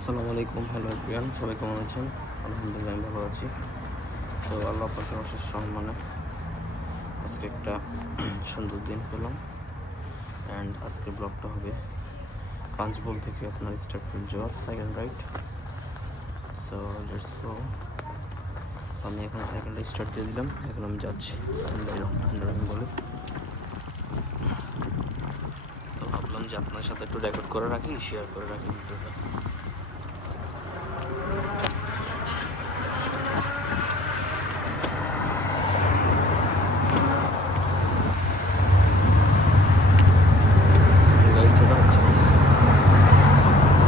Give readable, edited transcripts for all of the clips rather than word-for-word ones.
আসসালামু আলাইকুম, hello everyone, সবাই কেমন আছেন? আলহামদুলিল্লাহ আমি ভালো আছি। তো আল্লাহ পাকের অশেষ সম্মানে আজকে একটা সুন্দর দিন পেলাম। অ্যান্ড আজকের ব্লগটা হবে পাঞ্চবল থেকে আপনার স্টার্টফিল্ড যাওয়ার cycle ride. So let's go. আমি এখন সাইকেলটা স্টার্ট দিয়ে দিলাম, এখন আমি যাচ্ছি বিসমিল্লাহির রহমানির রহিম বলে। তো ভাবলাম যে আপনার সাথে একটু রেকর্ড করে রাখি, শেয়ার করে রাখি ভিডিওটা।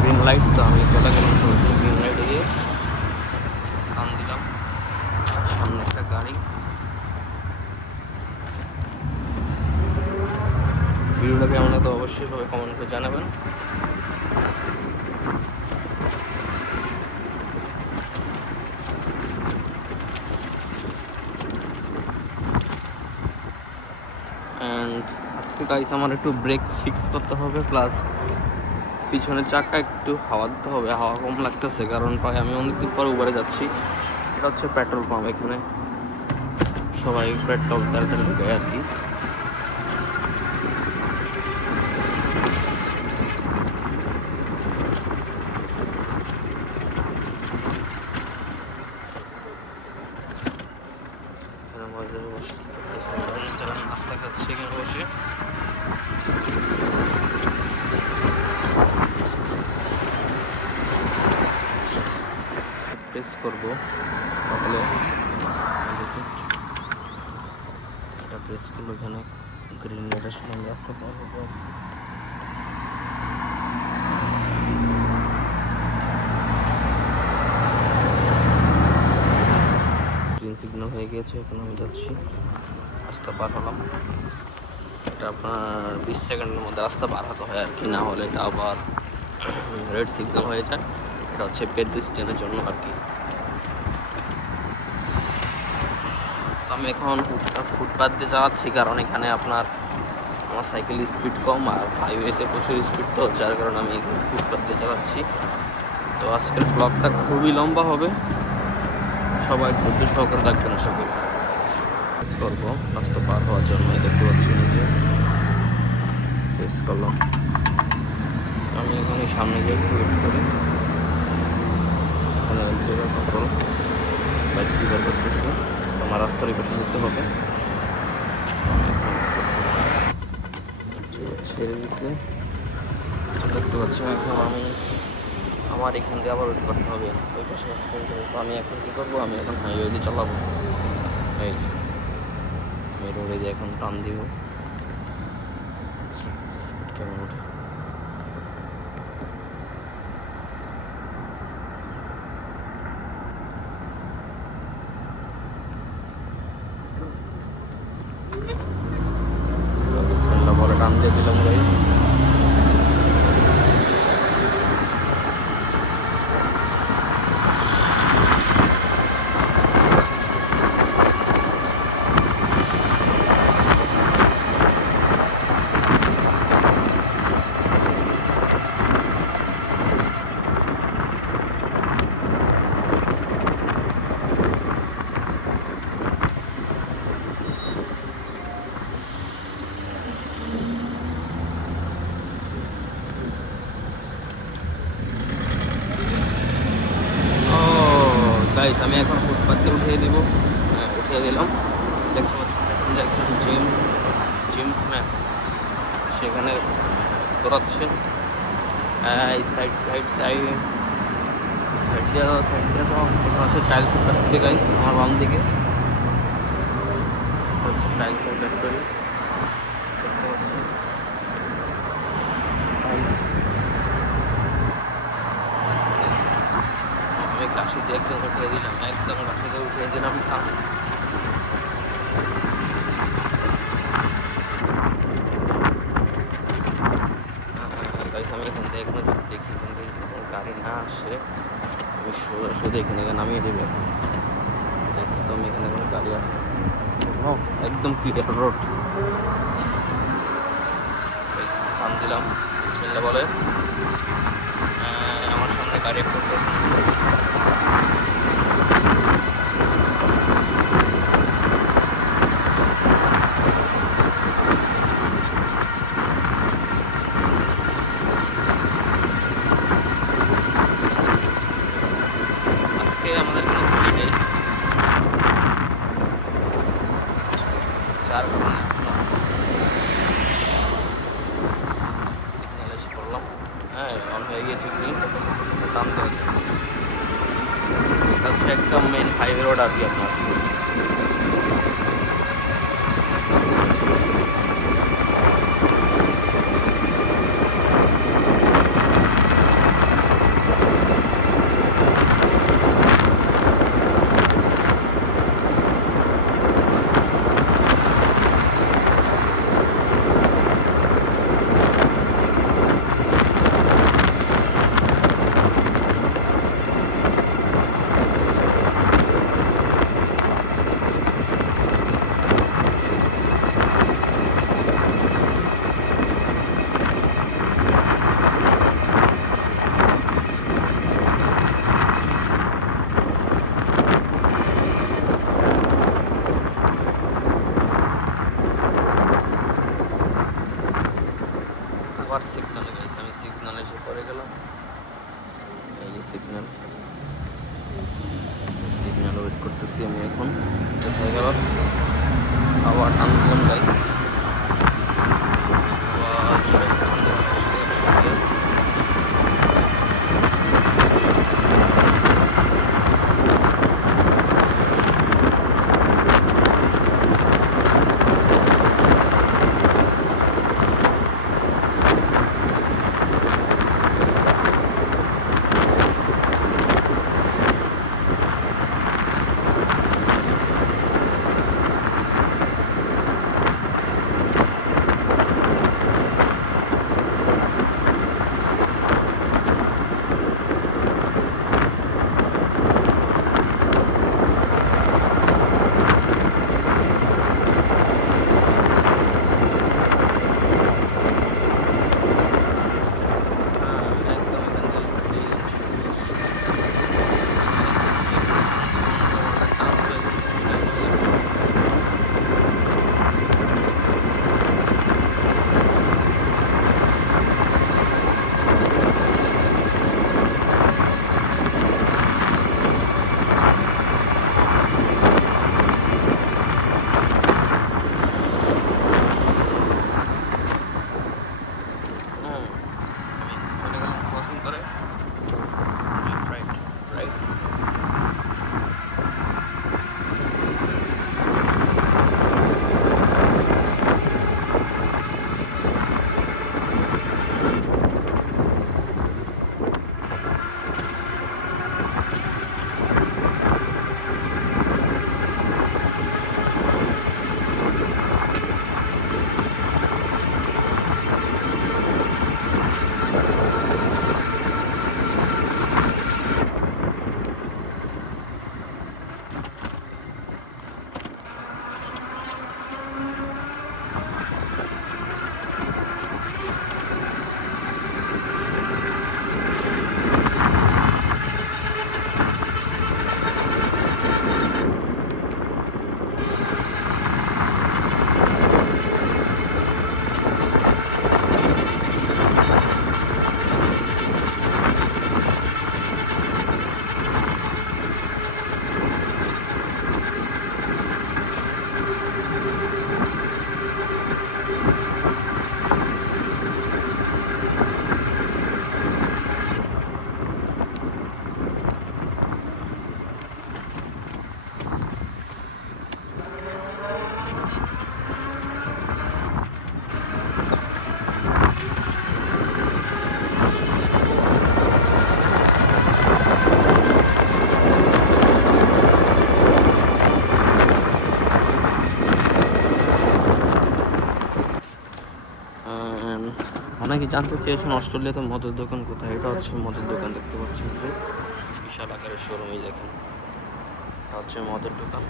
গ্রিন লাইট, তো আমি চলে গেলাম গ্রিন লাইটে গিয়ে টান দিলাম। সামনে একটা গাড়ি। ভিডিওটা কেমন লাগতো অবশ্যই সবাই কমেন্ট করে জানাবেন। অ্যান্ড আজকে গাইস আমার একটু ব্রেক ফিক্স করতে হবে, প্লাস পিছনের চাকা একটু হাওয়া দিতে হবে। হাওয়া কম লাগতেছে কারণ প্রায় আমি অনেকদিন পর উবারে যাচ্ছি। এটা হচ্ছে পেট্রোল পাম্প, এখানে সবাই পেট্রোল তেল ঢুকায় আর কি। নাস্তা খাচ্ছি এখানে বসে। প্রেস করবো তাহলে এটা প্রেস করলো, এখানে গ্রিন লাইটের সময় রাস্তা পার হবো আর কি। গ্রিন সিগন্যাল হয়ে গিয়েছে, এখন আমি যাচ্ছি, রাস্তা পার হলাম। এটা আপনার 20 সেকেন্ডের মধ্যে রাস্তা পার হতে হয় আর কি, না হলে এটা আবার রেড সিগন্যাল হয়ে যায়। এটা হচ্ছে পেডেস্ট্রিয়ানের জন্য আর কি। আমি এখন ফুটপাথ দিয়ে চালাচ্ছি কারণ এখানে আপনার আমার সাইকেল স্পিড কম আর হাইওয়েতে প্রচুর স্পিড, তো যার কারণে আমি ফুটপাথ দিয়ে চালাচ্ছি। তো আজকের ব্লগটা খুবই লম্বা হবে, সবাই ধৈর্য সহকারে থাকবেন আশা করি। করবো রাস্তা পার হওয়ার জন্য, দেখতে পাচ্ছি নিজে ফেস করলাম। আমি এখন এই সামনে যে একটু ওয়েট করি, এখানে কন্ট্রোল বাইক বের করতেছে, আমার রাস্তার এই পাশে যেতে হবে। ছেড়ে দিছে, দেখতে পাচ্ছি। এখন আমি আমার এখান দিয়ে আবার ওয়েট করতে হবে ওই পাশে। তো আমি এখন কী করবো, আমি এখন হাইওয়ে দিয়ে চালাবো। এই আমি রোডে দিয়ে এখন টান দিব, কেমন ওঠে। পরে টান দিয়ে দিলাম গাইস। গাইস আমি এখন ফুটপাথে উঠিয়ে দিব, উঠিয়ে দিলাম। দেখতে পাচ্ছেন যে একজন জিমসম্যান সেখানে দৌড়াচ্ছে। এই সাইড দিয়ে তো হচ্ছে টাইলসের ফ্যাক্টরি গাইস, আমার বাম দিকে হচ্ছে টাইলসের ফ্যাক্টরি, দেখতে পাচ্ছেন টাইলস। আমি কাশি দিয়ে একদম উঠিয়ে দিলাম, কাশি দিয়ে উঠিয়ে দিলাম। আমি এখান থেকে এখন দেখি এখান থেকে কোনো গাড়ি না আসে, আমি সোজা এখানে নামিয়ে দেবে। দেখি তো আমি এখানে কোনো গাড়ি আসে, একদম ক্লিয়ার রোড। টান দিলাম, বিসমিল্লাহ বলে। আমার সামনে বাইরে আজকে আমাদের কোনো ছুটি নেই, যার কারণে সিগন্যাল এসে পড়লাম। হ্যাঁ, অন হয়ে গিয়েছে গ্রিন, টানতে হচ্ছে। এটা হচ্ছে একটা মেন হাইওয়ে রোড আর কি আপনার। আবার সিগন্যালে গেছে, আমি সিগন্যালে এসে পড়ে গেলাম। এই যে সিগন্যাল, সিগন্যাল ওয়েট করতেছি আমি এখন। কোথায় গেল? আবার টানলাম গাইস, আবার চলে গেলাম ক্রসিং করে। Right right. অনেকে জানতে চেয়েছেন অস্ট্রেলিয়াতে মদের দোকান কোথায়। এটা হচ্ছে মদের দোকান, দেখতে পাচ্ছেন যে বিশাল আকারের শোরুমে। দেখেন, এটা হচ্ছে মদের দোকান,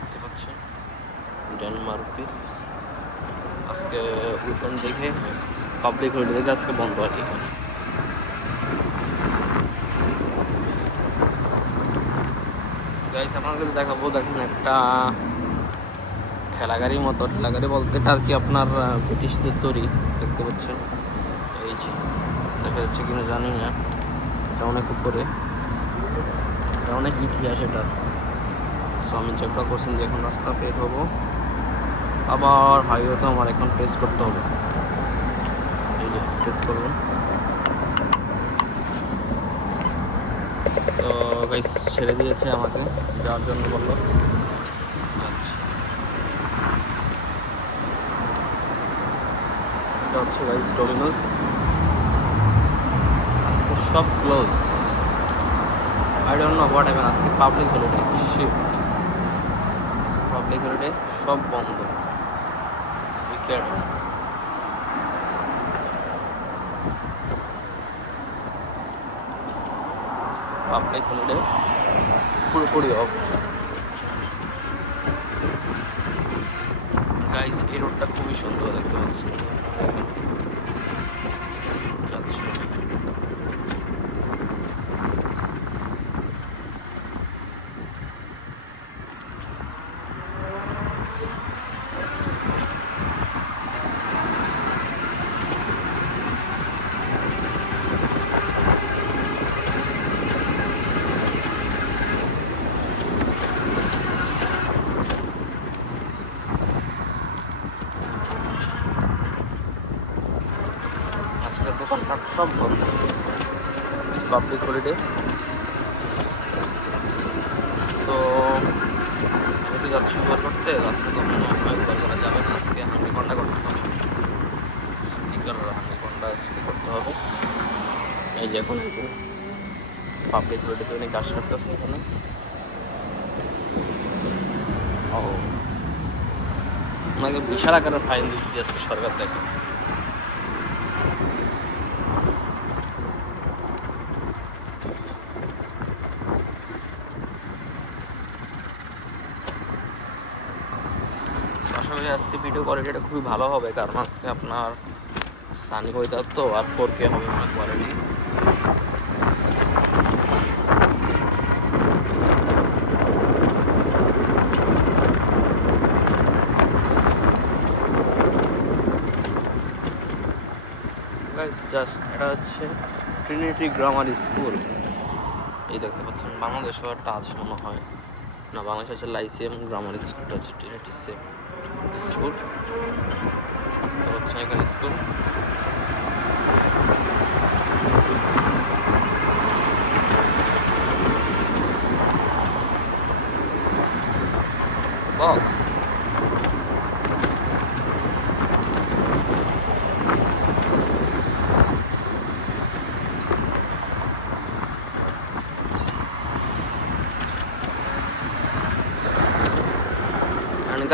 দেখতে পাচ্ছেন ডেনমার্কে। আজকে উইকেন্ড দেখে, পাবলিক হলিডে দেখে আজকে বন্ধ আর কি। গাইস আপনাদের দেখাবো, দেখেন একটা ঠেলাগাড়ির মতো, ঠেলাগাড়ি বলতে এটা আর কি আপনার ব্রিটিশদের তৈরি, দেখতে পাচ্ছেন এই যে, দেখা যাচ্ছে কিনা জানি না, এটা অনেক উপরে, এটা অনেক ইতিহাস এটার। সো আমি চেষ্টা করছি যে এখন রাস্তা পেয়ে হবো, আবার হাইওয়েতে আমার এখন প্রেস করতে হবে, এই যে প্রেস করুন। তো গাইস ছেড়ে দিয়েছে আমাকে, যাওয়ার জন্য বললো, যাচ্ছি। এটা হচ্ছে গাইস ডমিনোস, আজকে সব close, I don't know what happen, আজকে পাবলিক হলিডে, শিট, আজকে পাবলিক হলিডে, সব বন্ধ, উইকেন্ড। পাবলিক হলিডে পুরোপুরি অফ। গাইস এই রোডটা খুবই সুন্দর, দেখতে পাচ্ছেন, যাচ্ছি। আজকের দোকানপাট সব বন্ধ, পাবলিক হলিডে। তো আমি যাচ্ছি উপর করতে, আজকে তো মনে হয় উপর করা যাবে না, আজকে হাঙ্গি কন্ডা করতে হবে, হাঙ্গি কন্ডা আজকে করতে হবে। এই যে এখন পাবলিক হলিডেতে অনেক গাছ কাটতেছে এখানে। ও ওনাকে বিশাল আকারের ফাইন দিতে আসছে সরকার থেকে। আশা করি আজকে ভিডিও কোয়ালিটিটা খুবই ভালো হবে, কারণ আজকে আপনার সানি ওয়েদার তো, আর 4K হবে আমার কোয়ালিটি। জাস্ট এটা হচ্ছে ট্রিনিটি গ্রামার স্কুল, এই দেখতে পাচ্ছেন, বাংলাদেশেও একটা আছে মনে হয়, না বাংলাদেশ আছে লাইসিয়াম গ্রামার স্কুল, হচ্ছে ট্রিনিটি স্কুল, তো হচ্ছে এখানে স্কুল।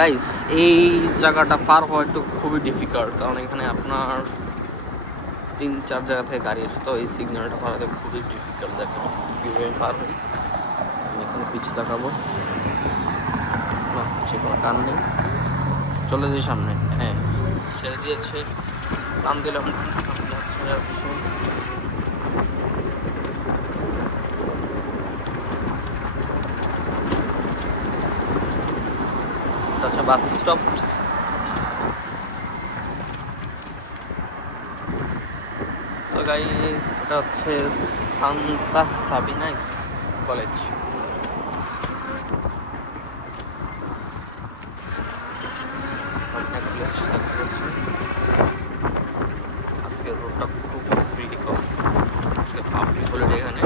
গাইস এই জায়গাটা পার হওয়া একটু খুবই ডিফিকাল্ট, কারণ এখানে আপনার 3-4 জায়গা থেকে গাড়ি আসে, তো এই সিগন্যালটা পার হতে খুবই ডিফিকাল্ট। দেখেন কীভাবে পার হই, আমি এখানে পিছিয়ে দেখাবো না, পিছিয়ে কোনো টান নেই, চলে যাই সামনে, হ্যাঁ ছেড়ে দিয়েছে, টান দিলাম, আচ্ছা বাস স্টপ। তো গাইস এটা হচ্ছে সান্তা সাবিনা কলেজ। আজকে রোডটা খুব ফ্রি, বিকজ আজকে পাবলিক হলিডে এখানে।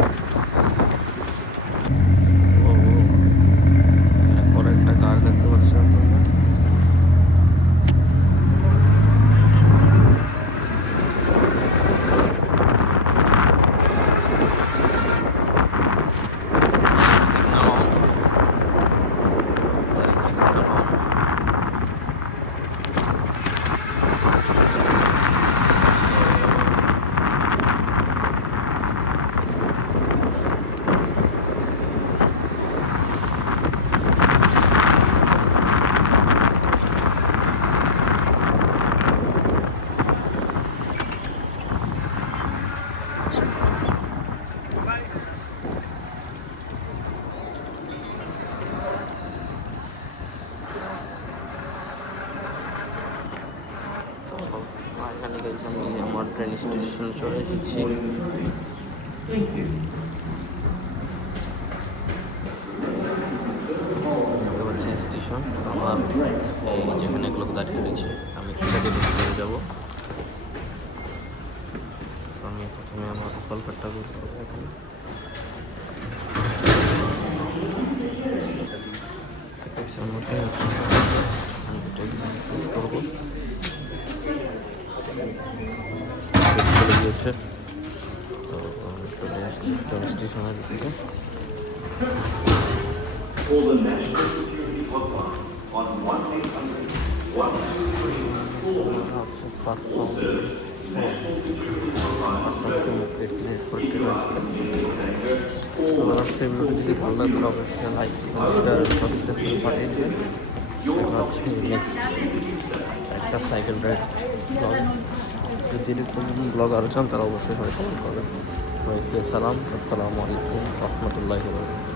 পরে একটা কার দেখতে পাচ্ছি আপনারা, ট্রেন স্টেশনে চলে এসেছি। দেখতে পাচ্ছেন স্টেশন আমার এই যেখানে এক লোক দাঁড়িয়ে রয়েছে, আমি কোথায় চলে যাবো। আমি প্রথমে আমার কলকাতা করতে হবে এখানে। মধ্যে চুজ করবো, চলে গিয়েছে। তো আমি চলে আসছি ট্রেন স্টেশনের দিকে। আজকের ভিডিওটি যদি ভালো লাগে তাহলে অবশ্যই লাইক শেয়ার সাবস্ক্রাইব করে পাঠিয়ে দেবেন। দেখা হচ্ছে নেক্সট একটা সাইকেল রাইড ব্লগ। যদি এরকম ব্লগ আরও চান তারা অবশ্যই সবাই কমেন্ট করবেন। সবাইকে সালাম, আসসালামু আলাইকুম রহমতুল্লাহি ওয়া বারাকাতুহু।